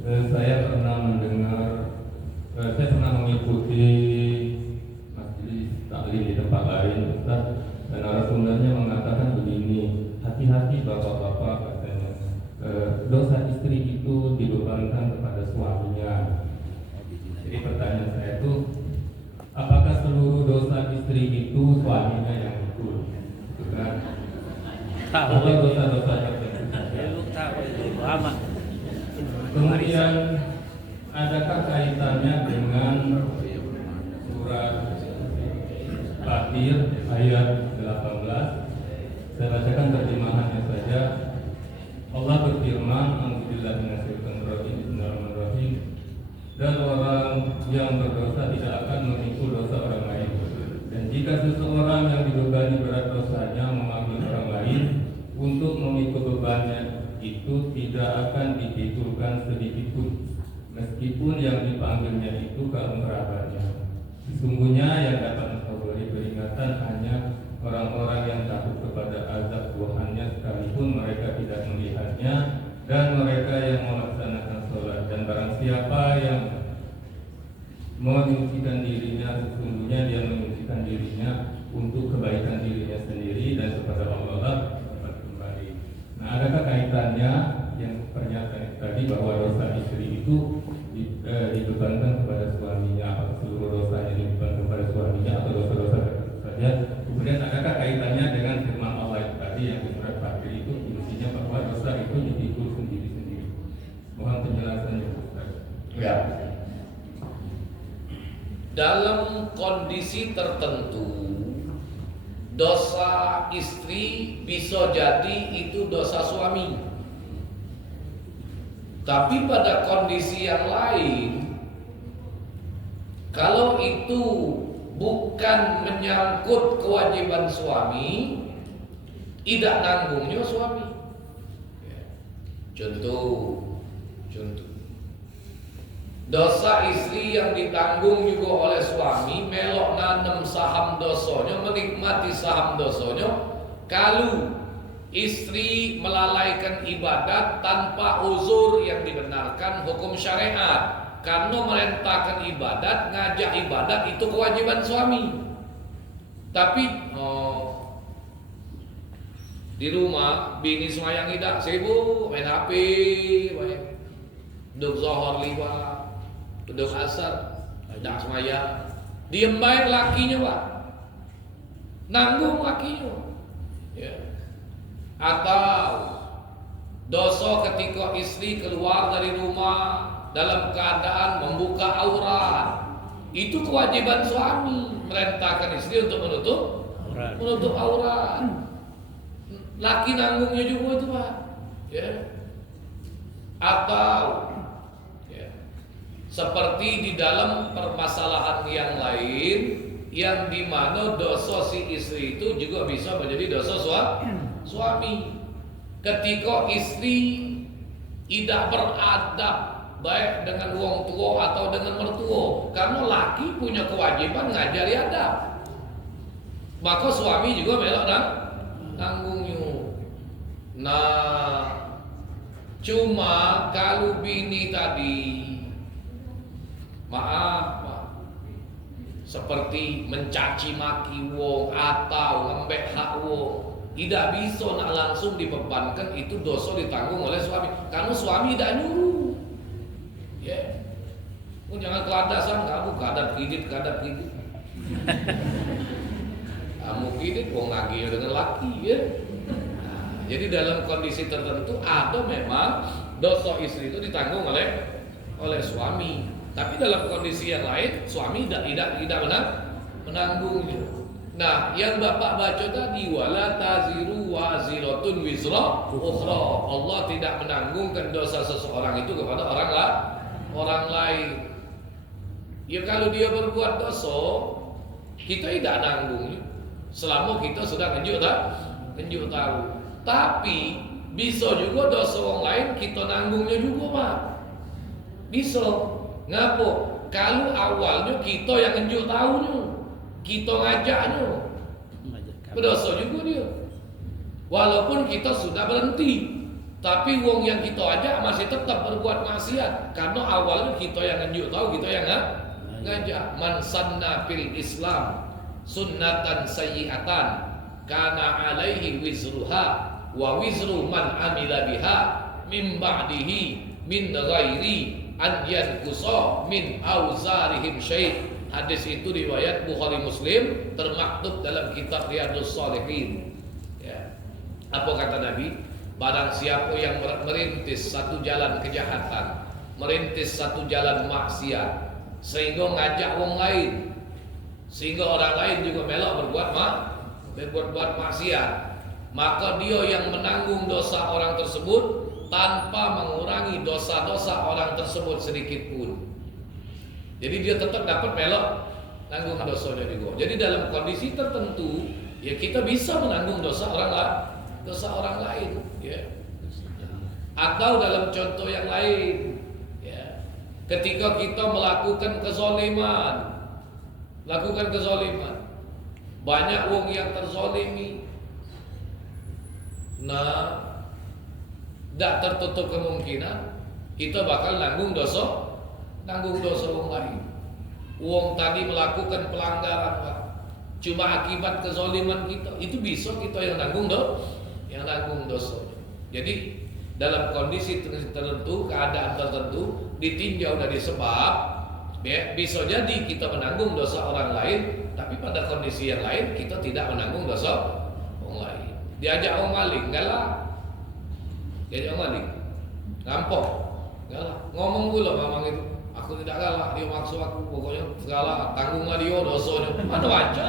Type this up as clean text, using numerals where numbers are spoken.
Saya pernah mendengar, saya pernah mengikuti majelis taklim di tempat lain, Ustaz, dan narasumbernya mengatakan begini, hati-hati bapak-bapak katanya, dosa istri itu dibebankan kepada suaminya. Jadi pertanyaan saya itu, apakah seluruh dosa istri itu suaminya yang ikut? Bukan? Atau dosa-dosa tertentu saja? Kemudian adakah kaitannya dengan surat Fatir ayat 18? Saya bacakan terjemahannya saja. Allah berfirman, Bismillahirrahmanirrahim, dan orang yang berdosa tidak akan memikul dosa orang lain. Dan jika seseorang yang dibebani berat dosanya memanggil orang lain untuk memikul bebannya, itu tidak akan dipikulkan sedikit pun, meskipun yang dipanggilnya itu kaum kerabatnya. Sesungguhnya yang dapat engkau beri peringatan hanya orang-orang yang takut kepada azab Tuhannya, sekalipun mereka tidak melihatnya, dan mereka yang melaksanakan sholat. Dan barang siapa yang menyucikan dirinya, sesungguhnya dia menyucikan dirinya untuk kebaikan dirinya sendiri, dan kepada Allah dapat kembali. Nah, adakah kaitannya yang pernyataan tadi bahwa dosa istri itu dibebankan kepada suaminya? Apakah seluruh dosanya dibebankan kepada suaminya atau dosa-dosa tertentu saja? Kemudian adakah kaitannya dengan firman Allah yang tadi yang di surat Fatir itu intinya bahwa dosa itu dipikul sendiri-sendiri? Mohon penjelasannya, Ustaz. Ya. Dalam kondisi tertentu, dosa istri bisa jadi itu dosa suami. Tapi pada kondisi yang lain, kalau itu bukan menyangkut kewajiban suami, tidak nanggungnya suami. Contoh, dosa istri yang ditanggung juga oleh suami, melok nanem saham dosonya, menikmati saham dosonya. Kalau istri melalaikan ibadat tanpa uzur yang dibenarkan hukum syariat, karena merentahkan ibadat, ngajak ibadat itu kewajiban suami. Tapi di rumah bini semayang tidak sibuk main HP, duduk zohor liwat, duduk asar, tidak semayang, diem baik lakinya Pak, nanggung lakinya. Ya. Atau dosa ketika istri keluar dari rumah dalam keadaan membuka aurat, itu kewajiban suami, merintahkan istri untuk menutup aurat. Laki nanggungnya juga itu Pak. Ya. Atau seperti di dalam permasalahan yang lain, yang dimana dosa si istri itu juga bisa menjadi dosa suami. Ketika istri tidak beradab baik dengan wong tua atau dengan mertua, karena laki punya kewajiban ngajari adab, maka suami juga melok nanggungnya. Nah, cuma kalau bini tadi, maaf Pak, seperti mencaci maki wong atau ngembek hak wong, tidak bisa nak langsung dibebankan, itu dosa ditanggung oleh suami, karena suami tidak nyuruh. Ya, jangan keladasan kamu kadat kidit. Kamu kidit wong lagi dengan laki ya. Nah, jadi dalam kondisi tertentu ada memang dosa istri itu ditanggung oleh suami. Tapi dalam kondisi yang lain suami tidak menanggungnya. Nah, yang Bapak baca tadi, wala taziru waziratun wizra ukhra, Allah tidak menanggungkan dosa seseorang itu kepada orang lain. Ya kalau dia berbuat dosa, kita tidak nanggung selama kita sudah ngenjuk tahu. Tapi bisa juga dosa orang lain kita nanggungnya juga Pak. Bisa. Ngapa? Kalau awalnya kita yang ngenjuk tahunya, kita ngajaknya, berdosa juga dia. Walaupun kita sudah berhenti, Tapi wong yang kita ajak masih tetap berbuat maksiat karena awalnya kita yang nunjuk tahu, kita yang ngajak. Man sanna fil Islam sunnatan sayyi'atan kana alaihi wizruha wa wizru man amila biha min ba'dihi min ghairi an yanqusa min auzarihim syai'. Hadis itu riwayat Bukhari Muslim, termaktub dalam kitab Riyadhus Shalihin. Ya. Apa kata Nabi? Barang siapa yang merintis satu jalan kejahatan, merintis satu jalan maksiat, sehingga ngajak orang lain, sehingga orang lain juga melok berbuat maksiat, maka dia yang menanggung dosa orang tersebut tanpa mengurangi dosa-dosa orang tersebut sedikit pun. Jadi dia tetap dapat melok nanggung dosanya juga. Jadi dalam kondisi tertentu, ya kita bisa menanggung dosa orang lain, ya. Atau dalam contoh yang lain, ya. Ketika kita melakukan kezaliman, banyak orang yang terzalimi. Nah, tidak tertutup kemungkinan kita bakal nanggung dosa orang lain. Wong tadi melakukan pelanggaran, Pak, cuma akibat kezaliman kita, itu bisa kita yang nanggung dosa. Jadi dalam kondisi tertentu, keadaan tertentu, ditinjau dari sebab, ya, bisa jadi kita menanggung dosa orang lain, tapi pada kondisi yang lain kita tidak menanggung dosa orang lain. Diajak orang maling, galak. Diajak orang maling, rampok, galak. Ngomong pula mamang itu, aku tidak galak, dia maksud aku, pokoknya segala tanggunglah dia dosanya. Mana aja.